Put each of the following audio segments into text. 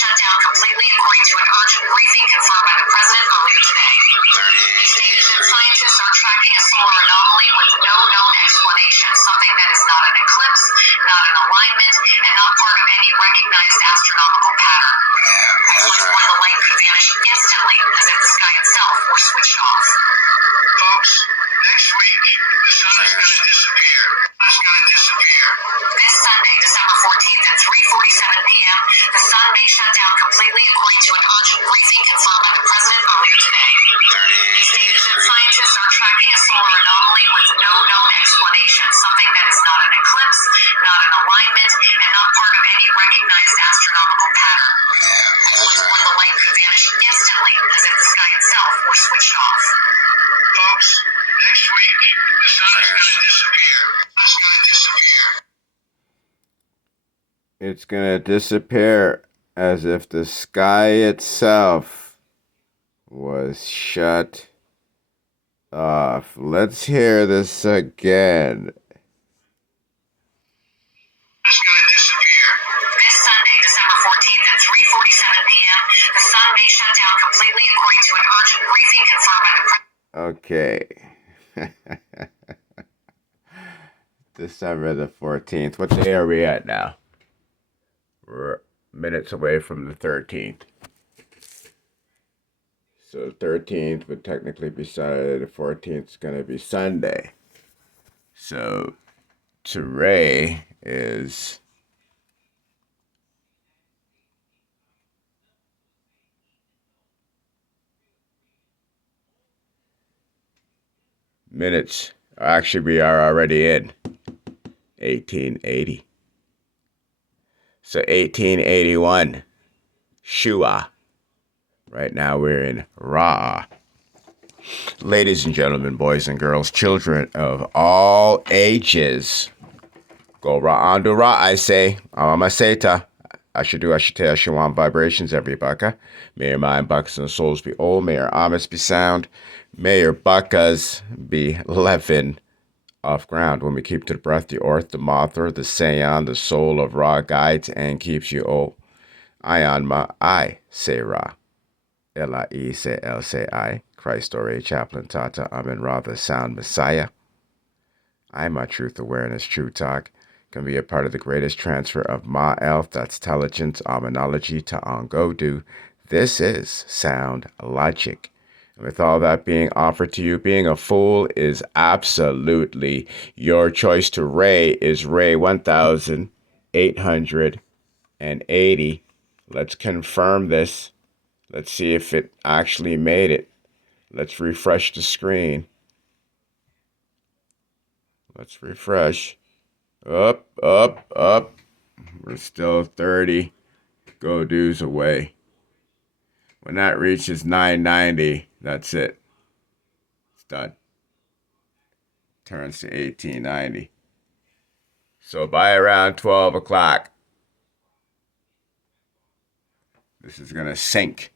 shut down completely according to an urgent briefing confirmed by the president earlier today. He stated that scientists are tracking a solar anomaly with no known explanation, something that is not an eclipse, not an alignment, and not part of any recognized astronomical pattern. At which point the light could vanish instantly, as if the sky itself were switched off. Folks, next week, the sun is going to disappear. It's going to disappear. This Sunday, December 14th at 3:47 p.m., the sun may shut down completely according to an urgent briefing confirmed by the president earlier today. He stated that scientists are tracking a solar anomaly with no known explanation, something that is not an eclipse, not an alignment, and not part of any recognized astronomical pattern. At which point the light could vanish instantly, as if the sky itself were switched off. Folks, next week, the sun is going to disappear. It's going to disappear. It's going to disappear as if the sky itself was shut off. Let's hear this again. It's going to disappear. This Sunday, December 14th at 3:47 p.m., the sun may shut down completely according to an urgent briefing confirmed by the president. Okay. December the 14th. What day are we at now? We're minutes away from the 13th. So the 13th would technically be Saturday. The 14th is going to be Sunday. So today is minutes. Actually, we are already in 1880. So 1881, Shua. Right now we're in Ra. Ladies and gentlemen, boys and girls, children of all ages, go Ra on to Ra, I say. Amaseta. Ashadu, Ashate, Ashawan vibrations, every baka. May your mind, buckas, and souls be old. May your amas be sound. May your buckas be leaven off ground. When we keep to the breath, the orth, the mothra, the sayon, the soul of Ra guides and keeps you old. Ion ma, I say Ra. L-I-E, say L, say I. Christ or a chaplain tata, Amen Ra, the sound Messiah. I, my truth awareness, true talk, can be a part of the greatest transfer of Ma Elf, that's intelligence, Aminology to Ongodu. This is sound logic. And with all that being offered to you, being a fool is absolutely your choice. To Ray is Ray 1880. Let's confirm this. Let's see if it actually made it. Let's refresh the screen. Let's refresh. Up, up, up. We're still 30 go-dos away. When that reaches 990, that's it. It's done. Turns to 1890. So by around 12 o'clock, this is going to sink.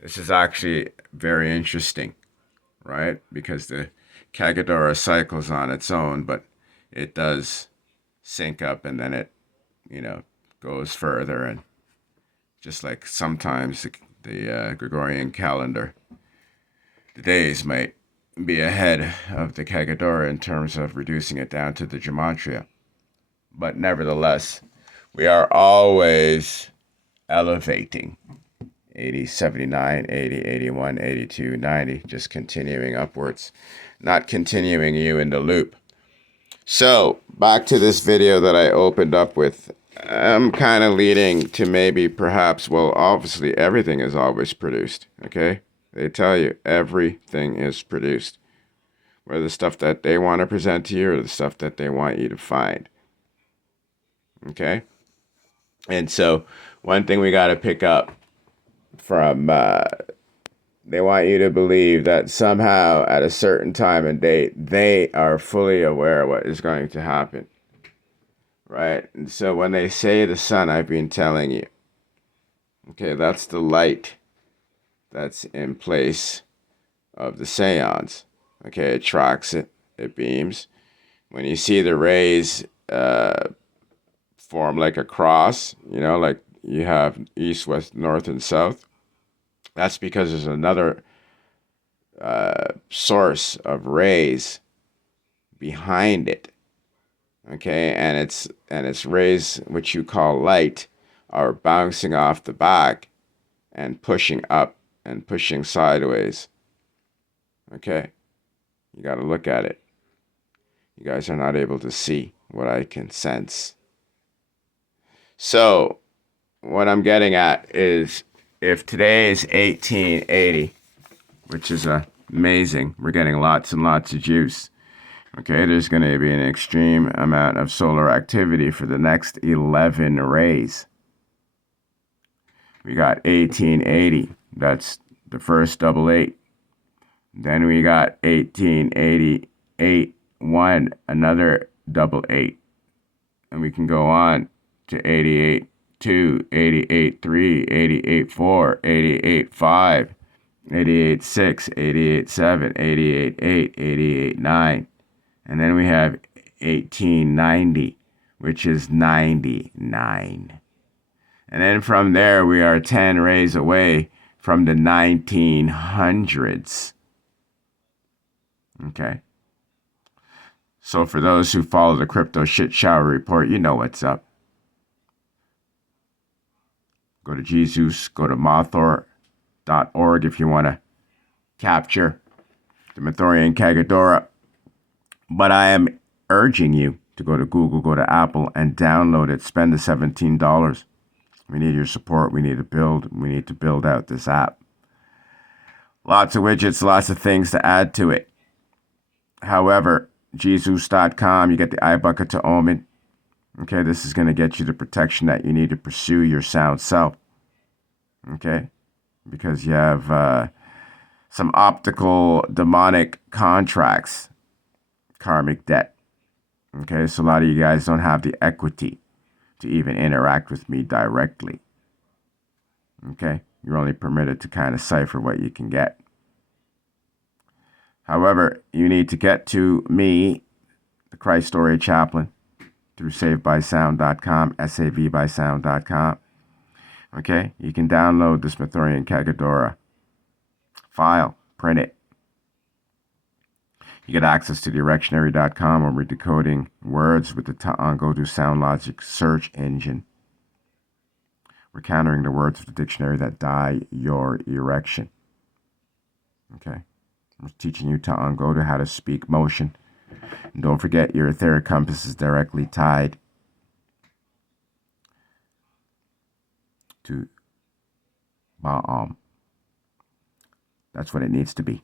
This is actually very interesting, right? Because the Kagadora cycles on its own, but it does sync up and then it, goes further. And just like sometimes the Gregorian calendar, the days might be ahead of the Kagadora in terms of reducing it down to the gematria. But nevertheless, we are always elevating. 80, 79, 80, 81, 82, 90, just continuing upwards, not continuing you in the loop. So, back to this video that I opened up with. I'm kind of leading to maybe, perhaps, well, obviously everything is always produced, okay? They tell you everything is produced. Whether the stuff that they want to present to you or the stuff that they want you to find. Okay? And so, one thing we got to pick up from, they want you to believe that somehow at a certain time and date, they are fully aware of what is going to happen. Right? And so when they say the sun, I've been telling you, okay, that's the light that's in place of the seance. Okay, it tracks it, it beams. When you see the rays form like a cross, like you have east, west, north, and south. That's because there's another source of rays behind it. Okay, and its rays, which you call light, are bouncing off the back and pushing up and pushing sideways. Okay, you got to look at it. You guys are not able to see what I can sense. So, what I'm getting at is, if today is 1880, which is amazing, we're getting lots and lots of juice. Okay, there's going to be an extreme amount of solar activity for the next 11 rays. We got 1880. That's the first double eight. Then we got 1888, 1, another double eight. And we can go on to 88, 2, 88, 3, 88, 4, 88, 5, 88, 6, 88, 7, 88, 8, 88, 9. And then we have 1890, which is 99. And then from there, we are 10 rays away from the 1900s. Okay. So for those who follow the Crypto Shit Shower Report, you know what's up. Go to Jesus, go to mothor.org if you want to capture the Mathorian Kagadora. But I am urging you to go to Google, go to Apple, and download it. Spend the $17. We need your support. We need to build out this app. Lots of widgets, lots of things to add to it. However, Jesus.com, you get the iBucket to Omen. Okay, this is going to get you the protection that you need to pursue your sound self. Okay, because you have some optical demonic contracts, karmic debt. Okay, so a lot of you guys don't have the equity to even interact with me directly. Okay, you're only permitted to kind of cipher what you can get. However, you need to get to me, the Christ Story Chaplain, through savebysound.com, savbysound.com. Okay, you can download this Mathorian Kagadora file, print it. You get access to the erectionary.com, where we're decoding words with the Ta'angodu Sound Logic search engine. We're countering the words of the dictionary that die your erection. Okay. We're teaching you Ta'angodu, how to speak motion. And don't forget, your etheric compass is directly tied to Ba'am. That's what it needs to be.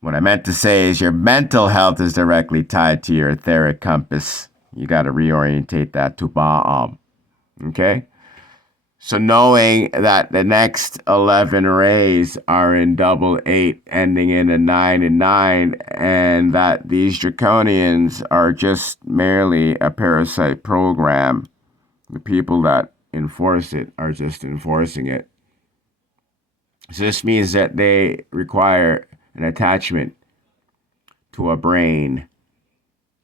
What I meant to say is your mental health is directly tied to your etheric compass. You got to reorientate that to Ba'am. Okay? So knowing that the next 11 rays are in double eight, ending in a 9 and 9, and that these draconians are just merely a parasite program, the people that enforce it are just enforcing it. So this means that they require an attachment to a brain,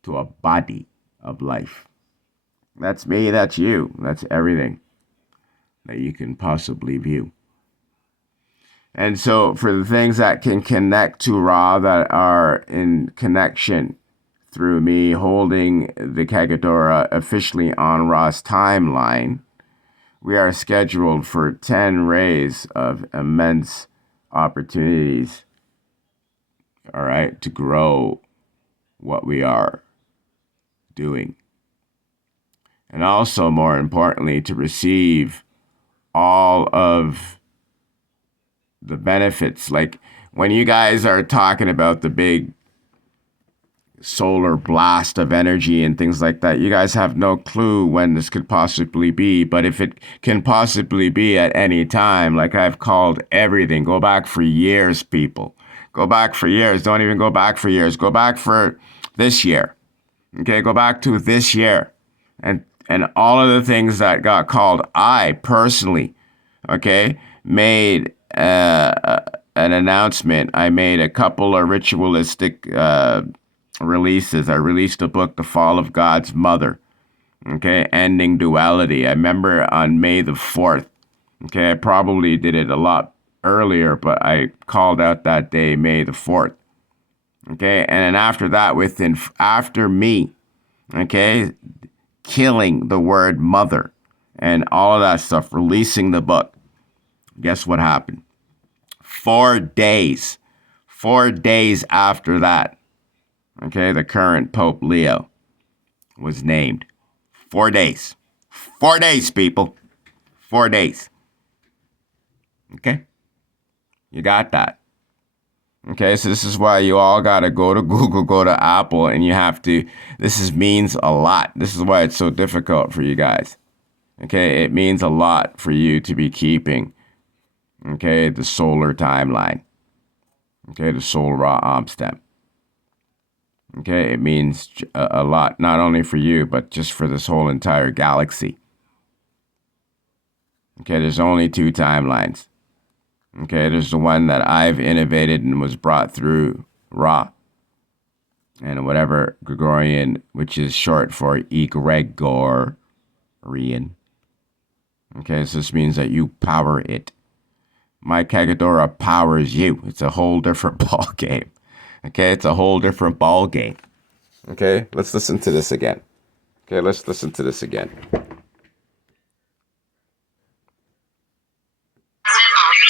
to a body of life. That's me, that's you, that's everything that you can possibly view. And so for the things that can connect to Ra, that are in connection through me holding the Kagadora officially on Ra's timeline, we are scheduled for 10 rays of immense opportunities, all right, to grow what we are doing. And also, more importantly, to receive all of the benefits. Like when you guys are talking about the big solar blast of energy and things like that, you guys have no clue when this could possibly be. But if it can possibly be at any time, like I've called everything, go back for years, people. Go back for years. Don't even go back for years. Go back for this year. Okay, go back to this year. And all of the things that got called, I personally, okay, made an announcement. I made a couple of ritualistic releases. I released a book, The Fall of God's Mother, Okay, ending duality. I remember on May the 4th. Okay, I probably did it a lot earlier, but I called out that day, May the 4th. Okay, and then after that, after me, okay, killing the word mother and all of that stuff, releasing the book, guess what happened? 4 days after that, okay, the current Pope Leo was named. 4 days. 4 days, people. 4 days. Okay? You got that. Okay, so this is why you all got to go to Google, go to Apple, and you have to, means a lot. This is why it's so difficult for you guys. Okay, it means a lot for you to be keeping, okay, the solar timeline. Okay, the SolRa omstem. Okay, it means a lot, not only for you, but just for this whole entire galaxy. Okay, there's only 2 timelines. Okay, there's the one that I've innovated and was brought through Ra. And whatever Gregorian, which is short for egregorian. Okay, so this means that you power it. My Kagadora powers you. It's a whole different ball game. Okay, it's a whole different ball game. Okay, let's listen to this again. Okay, let's listen to this again. Earlier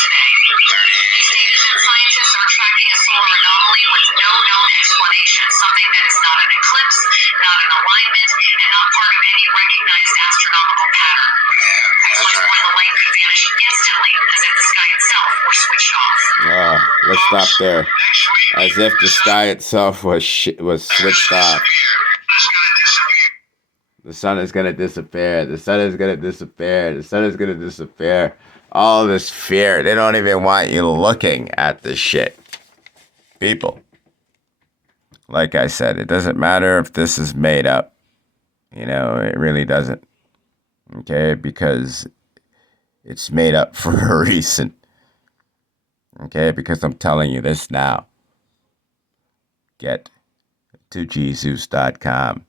today, he stated that scientists are tracking a solar anomaly with no known explanation, something that is not an eclipse, not an alignment, and not part of any recognized astronomical pattern. At which point the light could vanish instantly, as if the sky itself were switched off. Let's stop there. As if the sky itself was switched off. The sun is going to disappear. The sun is going to disappear. The sun is going to disappear. All this fear. They don't even want you looking at this shit. People. Like I said, it doesn't matter if this is made up. You know, it really doesn't. Okay? Because it's made up for a reason. Okay? Because I'm telling you this now. Get to Jesus.com.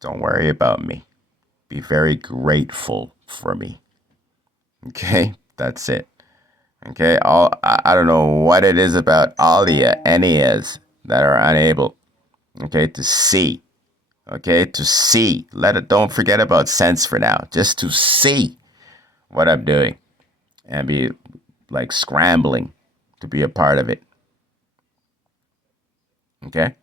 Don't worry about me. Be very grateful for me. Okay? That's it. Okay? I don't know what it is about all the Enneas that are unable, okay, to see. Okay? To see. Don't forget about sense for now. Just to see what I'm doing. And be like scrambling to be a part of it. Okay?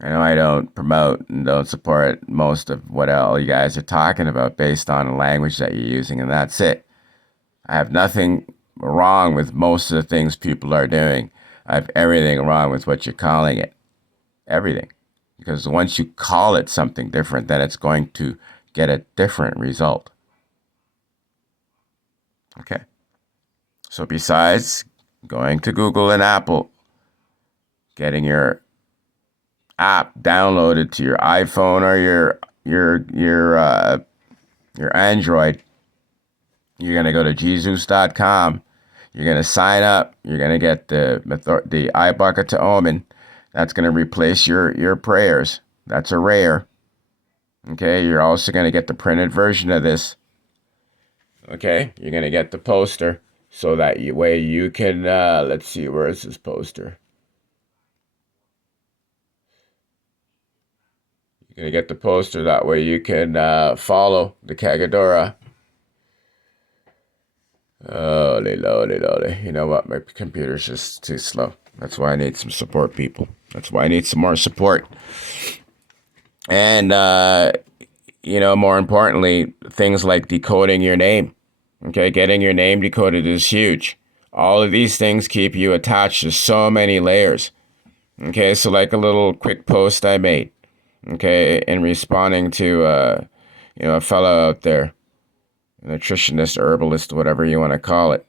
I know I don't promote and don't support most of what all you guys are talking about based on the language that you're using, and that's it. I have nothing wrong with most of the things people are doing. I have everything wrong with what you're calling it. Everything. Because once you call it something different, then it's going to get a different result. Okay. So besides going to Google and Apple, getting your app downloaded to your iPhone or your Android, you're gonna go to Jesus.com. You're gonna sign up. You're gonna get the iBucket to Omen. That's gonna replace your prayers. That's a rare. Okay. You're also gonna get the printed version of this. Okay. You're gonna get the poster so that you can. Let's see. Where is this poster? You're going to get the poster. That way you can follow the Kagadora. Holy lordy. You know what? My computer's just too slow. That's why I need some support, people. That's why I need some more support. And, more importantly, things like decoding your name. Okay, getting your name decoded is huge. All of these things keep you attached to so many layers. Okay, so like a little quick post I made. Okay, in responding to, a fellow out there, a nutritionist, herbalist, whatever you want to call it.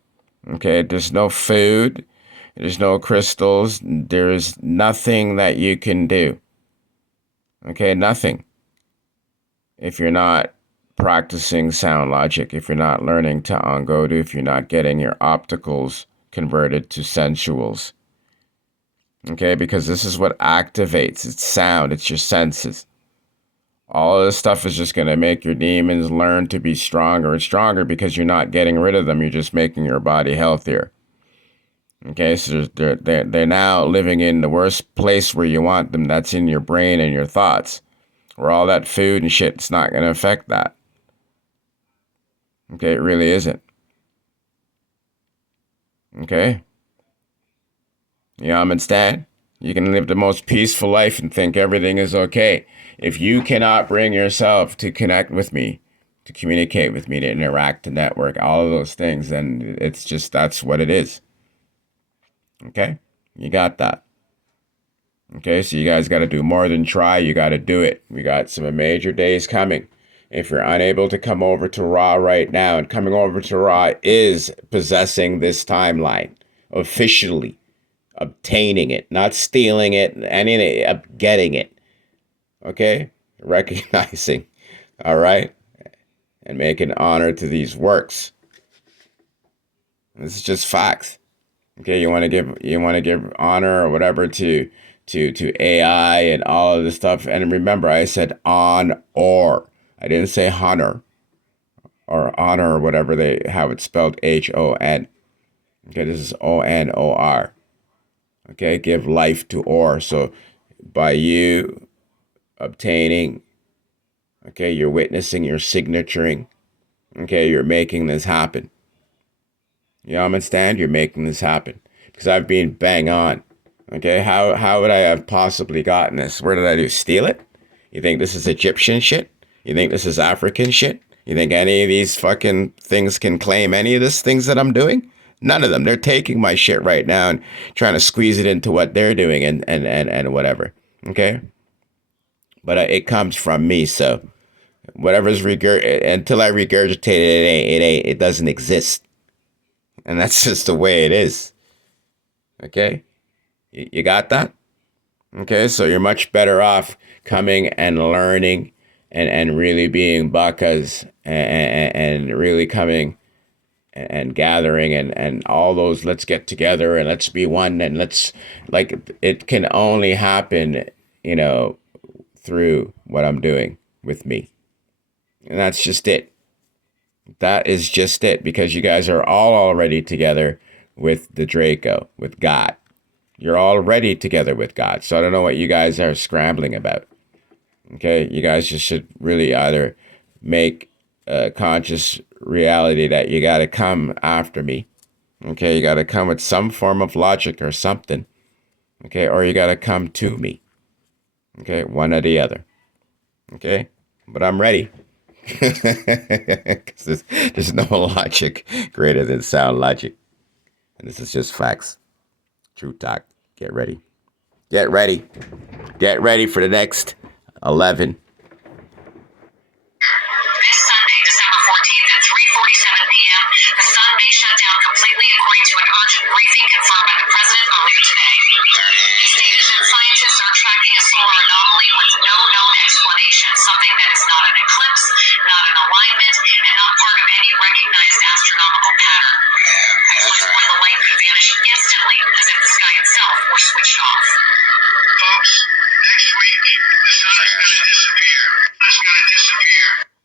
Okay, there's no food, there's no crystals, there's nothing that you can do. Okay, nothing. If you're not practicing sound logic, if you're not learning to Angodu, if you're not getting your opticals converted to sensuals. Okay, because this is what activates. It's sound. It's your senses. All of this stuff is just going to make your demons learn to be stronger and stronger because you're not getting rid of them. You're just making your body healthier. Okay, so they're now living in the worst place where you want them. That's in your brain and your thoughts. Where all that food and shit, it's not going to affect that. Okay, it really isn't. Okay? You understand? You can live the most peaceful life and think everything is okay. If you cannot bring yourself to connect with me, to communicate with me, to interact, to network, all of those things, then it's just, that's what it is. Okay? You got that. Okay, so you guys got to do more than try. You got to do it. We got some major days coming. If you're unable to come over to Raw right now, and coming over to Raw is possessing this timeline officially, obtaining it, not stealing it, anything, getting it. Okay? Recognizing. All right? And making honor to these works. This is just facts. Okay, you want to give honor or whatever to AI and all of this stuff. And remember, I said on or. I didn't say honor or honor or whatever they have it spelled HON. Okay, this is ONOR. Okay, give life to or. So by you obtaining, okay, you're witnessing, you're signaturing, okay, you're making this happen. You understand? You're making this happen. Because I've been bang on. Okay, how would I have possibly gotten this? Where did I do? Steal it? You think this is Egyptian shit? You think this is African shit? You think any of these fucking things can claim any of these things that I'm doing? None of them. They're taking my shit right now and trying to squeeze it into what they're doing and whatever. Okay? But it comes from me, so whatever's until I regurgitate it doesn't exist. And that's just the way it is. Okay? You got that? Okay, so you're much better off coming and learning and really being bakas and really coming and gathering and all those let's get together and let's be one and let's, like, it can only happen, through what I'm doing with me. And that's just it. That is just it, because you guys are all already together with the Draco, with God. You're already together with God. So I don't know what you guys are scrambling about. Okay? You guys just should really either make a conscious reality that you got to come after me. Okay? You got to come with some form of logic or something. Okay? Or you got to come to me. Okay? One or the other. Okay? But I'm ready. Because there's no logic greater than sound logic. And this is just facts. True talk. Get ready. Get ready. Get ready for the next 11. This Sunday, December 14th at 3:47 p.m., the sun may shut down completely according to an urgent briefing confirmed by the president earlier today. He stated that scientists are tracking a solar anomaly with no known explanation, something that is not an eclipse, not an alignment, and not part of any recognized astronomical pattern. Experts warn the light could vanish instantly, as if the sky itself were switched off. Folks, next week, the sun is going to disappear. It's going to disappear.